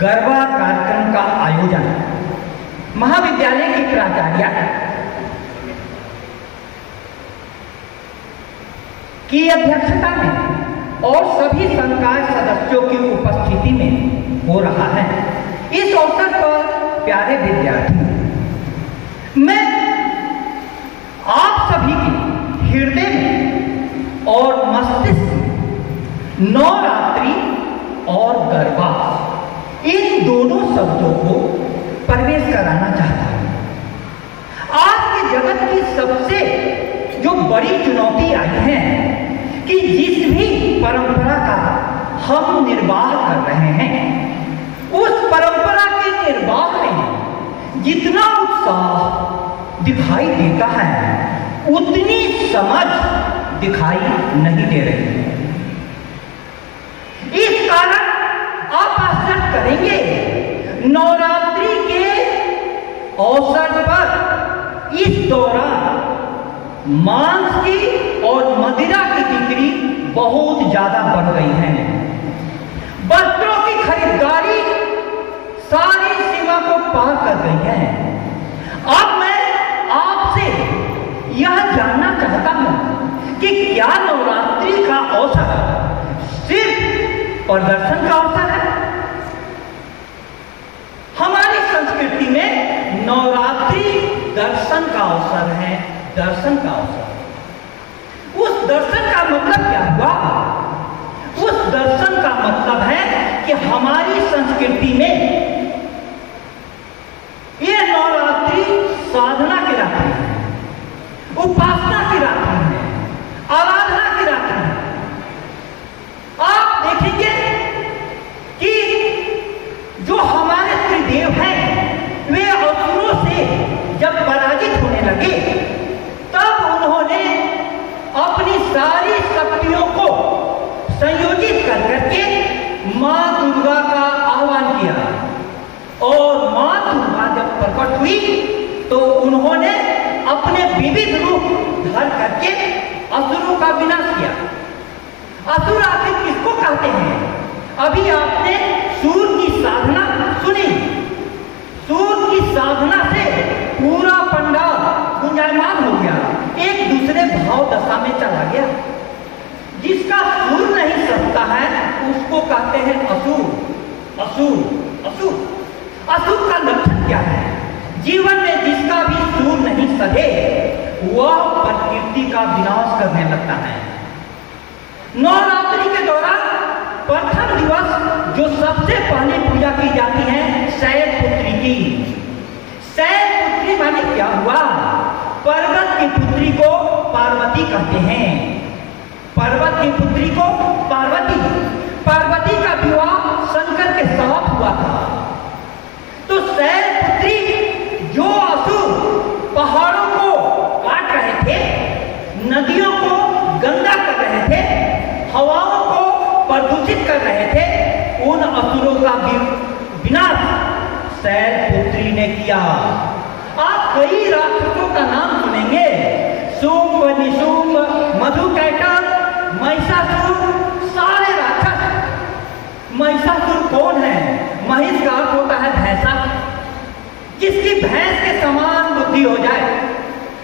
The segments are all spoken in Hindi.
गरबा कार्यक्रम का आयोजन महाविद्यालय की प्राचार्या की अध्यक्षता में और सभी संकाय सदस्यों की उपस्थिति में हो रहा है। इस अवसर पर प्यारे विद्यार्थी, मैं आप सभी के हृदय में और मस्तिष्क में नवरात्रि और गरबा इन दोनों शब्दों को प्रवेश कराना चाहता हूं। आज के जगत की सबसे जो बड़ी चुनौती आई है कि जिस भी परंपरा का हम निर्वाह कर रहे हैं, उस परंपरा के निर्वाह में जितना उत्साह दिखाई देता है उतनी समझ दिखाई नहीं दे रही है। इस कारण आप आश्चर्य करेंगे, नवरात्रि के अवसर पर इस दौरान मांस की और मदिरा की बिक्री बहुत ज्यादा बढ़ गई है। वस्त्रों की खरीदारी सारी सीमा को पार कर गई है। अब मैं आपसे यह जानना चाहता हूं कि क्या नवरात्रि का अवसर सिर्फ प्रदर्शन का अवसर है? हमारी संस्कृति में नवरात्रि दर्शन का अवसर है। दर्शन का अवसर, उस दर्शन का मतलब क्या हुआ? उस दर्शन का मतलब है कि हमारी संस्कृति में यह नवरात्रि साधना की रात्रि है, उपासना की रात्रि है, आराधना की रात्रि है। आप देखेंगे कि जो हमारे त्रिदेव हैं, वे असुरों से जब पराजित होने लगे तब उन्होंने अपनी सारी शक्तियों को संयोजित कर करके मां दुर्गा का आह्वान किया और मां दुर्गा जब प्रकट हुई तो उन्होंने अपने विविध रूप धर करके असुरों का विनाश किया। असुर आखिर किसको कहते हैं? अभी आपने सूर्य की साधना सुनी। सूर्य की साधना से पूरा पंडाल गुंजायमान हो गया, एक दूसरे भाव दशा में चला गया। जिसका सूर नहीं सकता है उसको कहते हैं असुर। असुर असुर असुर का लक्षण क्या है? जीवन में जिसका भी सूर नहीं सहे वह प्रकृति का विनाश करने लगता है। नवरात्रि के दौरान प्रथम दिवस जो सबसे पहले पूजा की जाती है शैलपुत्री की। शैलपुत्री माने क्या हुआ? पर्वत की पुत्री को पार्वती कहते हैं। पर्वत की पुत्री को पार्वती। पार्वती का विवाह शंकर के साथ हुआ था। तो शैलपुत्री जो असुर पहाड़ों को काट रहे थे, नदियों को गंदा कर रहे थे, हवाओं को प्रदूषित कर रहे थे, उन असुरों का विनाश शैलपुत्री ने किया। आप कई राक्षसों का नाम सुनेंगे, शुंभ, निशुंभ, मधुकैटभ, महिषासुर, सारे राक्षस। महिषासुर कौन है? महिष का अर्थ होता है भैंसा, जिसकी भैंस के समान बुद्धि हो जाए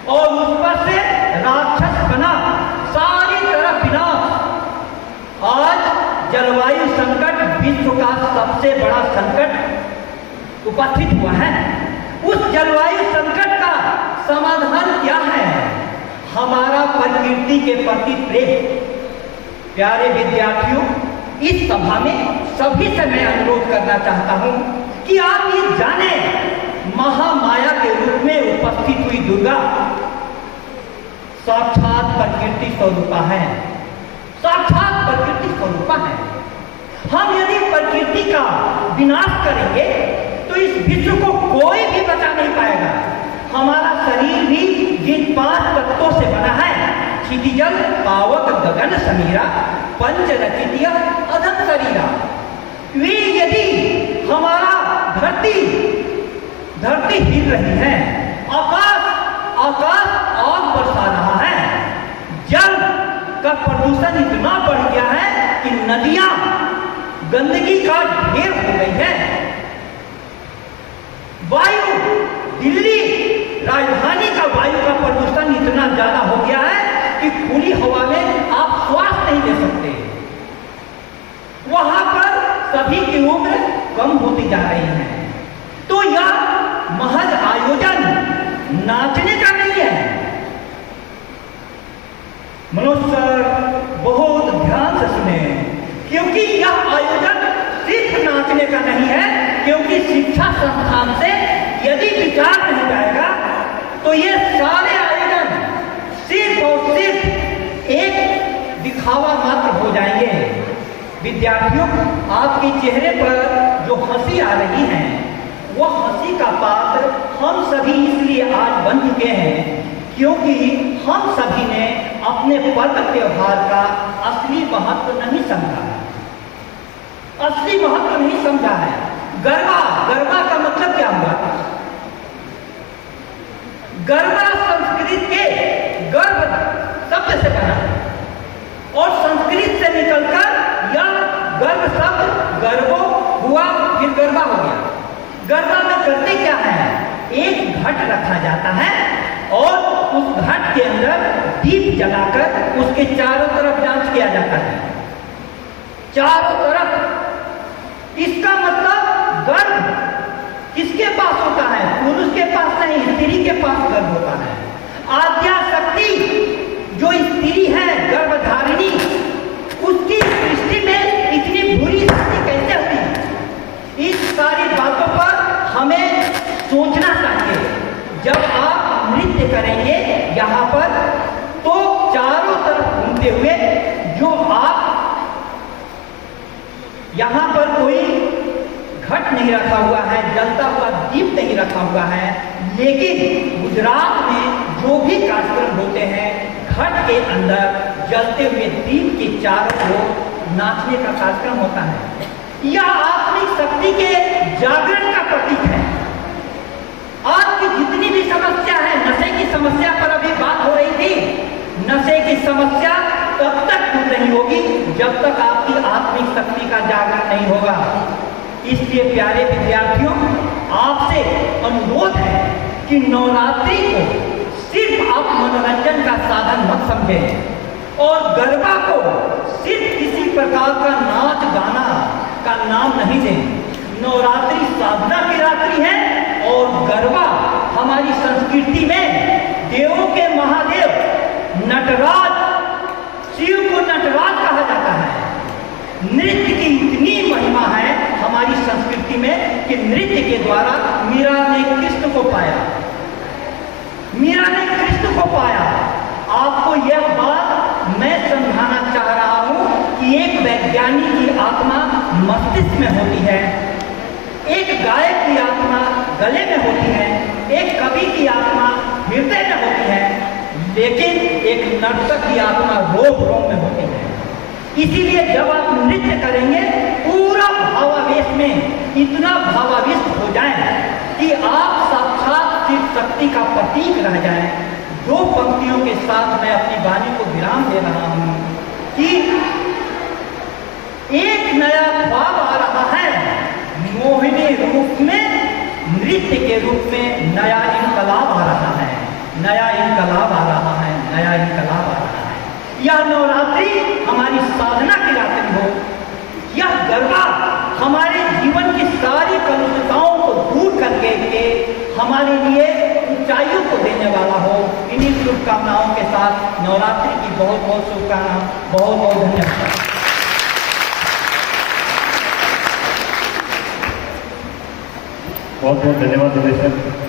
और उस पर से राक्षस बना सारी तरफ विनाश। आज जलवायु संकट विश्व का सबसे बड़ा संकट उपस्थित हुआ है। उस जलवायु संकट का समाधान क्या है? हमारा प्रकृति के प्रति प्रेम। प्यारे विद्यार्थियों, इस सभा में सभी से मैं अनुरोध करना चाहता हूं कि आप ये जाने, महामाया के रूप में उपस्थित हुई दुर्गा साक्षात प्रकृति स्वरूपा है। साक्षात प्रकृति स्वरूपा है। हम यदि प्रकृति का विनाश करेंगे तो इस विश्व को कोई भी बचा नहीं पाएगा। हमारा शरीर भी जिन 5 तत्वों से बना है, क्षितिजल, पावक, गगन, समीरा, पंच रचित अधम शरीरा, वे यदि हमारा धरती हिल रही है, आकाश आग बरसा रहा है, जल का प्रदूषण इतना बढ़ गया है कि नदियां गंदगी का ढेर हो गई है, वायु, दिल्ली राजधानी का वायु का प्रदूषण इतना ज्यादा हो गया है कि खुली हवा में आप श्वास नहीं ले सकते। वहां पर सभी की उम्र कम होती जा रही है। तो यह महज आयोजन नाचने का नहीं है। मनोज सर बहुत ध्यान से सुने, क्योंकि यह आयोजन सिर्फ नाचने का नहीं है, क्योंकि शिक्षा संस्थान से यदि विचार नहीं जाएगा तो ये सारे आयोजन सिर्फ और सिर्फ एक दिखावा मात्र हो जाएंगे। विद्यार्थियों, आपके चेहरे पर जो हंसी आ रही है, वह हंसी का पात्र हम सभी इसलिए आज बन चुके हैं क्योंकि हम सभी ने अपने पर्व त्योहार का असली महत्व नहीं समझा है। असली महत्व नहीं समझा है। गरबा, गरबा का मतलब क्या हुआ? गरबा संस्कृत के गर्भ शब्द से बना और संस्कृत से निकलकर यह गर्भ शब्द गर्भो हुआ, फिर गरबा हो गया। गरबा में करते क्या है? एक घट रखा जाता है और उस घट के अंदर दीप जलाकर उसके चारों तरफ डांस किया जाता है, चारों तरफ। इसका मतलब गर्भ किसके पास होता है? पुरुष के पास नहीं, स्त्री के पास गर्भ होता है। आद्या शक्ति जो स्त्री है, गर्भधारिणी, उसकी सृष्टि में इतनी बुरी स्थिति कैसे हुई? इस सारी बातों पर हमें सोचना चाहिए। जब आप नृत्य करेंगे यहाँ पर, तो चारों तरफ घूमते हुए जो आप यहाँ पर कोई घट नहीं रखा हुआ है, जलता हुआ दीप नहीं रखा हुआ है, लेकिन गुजरात में जो भी कार्यक्रम होते हैं, घट के अंदर जलते हुए दीप के चारों ओर नाचने का कार्यक्रम होता है। यह आत्मिक शक्ति के जागरण का प्रतीक है। आज की जितनी भी समस्या है, नशे की समस्या पर अभी बात हो रही थी, नशे की समस्या तब तक दूर नहीं होगी जब तक आपकी आत्मिक शक्ति का जागरण नहीं होगा। इसलिए प्यारे विद्यार्थियों, आपसे अनुरोध है कि नवरात्रि को सिर्फ आप मनोरंजन का साधन मत समझें और गरबा को सिर्फ किसी प्रकार का नाच गाना का नाम नहीं दें। नवरात्रि साधना की रात्रि है और गरबा हमारी संस्कृति में देवों के महादेव नटराज, शिव को नटराज कहा जाता है। नृत्य की इतनी महिमा है हमारी संस्कृति में कि नृत्य के द्वारा मीरा ने कृष्ण को पाया। मीरा ने कृष्ण को पाया। आपको यह बात मैं समझाना चाह रहा हूं कि एक वैज्ञानिक की आत्मा मस्तिष्क में होती है, एक गायक की आत्मा गले में होती है, एक कवि की आत्मा हृदय में होती है, लेकिन एक नर्तक की आत्मा रोम रोम में होती है। इसीलिए जब आप नृत्य करेंगे, पूरा भावावेश में इतना भावाविष्ट हो जाए कि आप साक्षात शिव शक्ति का प्रतीक रह जाए। दो पंक्तियों के साथ मैं अपनी वाणी को विराम दे रहा हूं कि एक नया ख्वाब आ रहा है, मोहिनी रूप में, नृत्य के रूप में नया इनकलाब आ रहा है, नया इनकलाब आ रहा है, नया इनकलाब आ रहा है। यह नवरात्रि हमारी साधना की रात्रि हो, यह गरबा हमारे जीवन की सारी कलुषताओं को दूर करके के हमारे लिए ऊंचाइयों को देने वाला हो। इन्हीं शुभकामनाओं के साथ नवरात्रि की बहुत बहुत शुभकामनाएं। बहुत बहुत धन्यवाद। बहुत बहुत धन्यवाद उदय सर।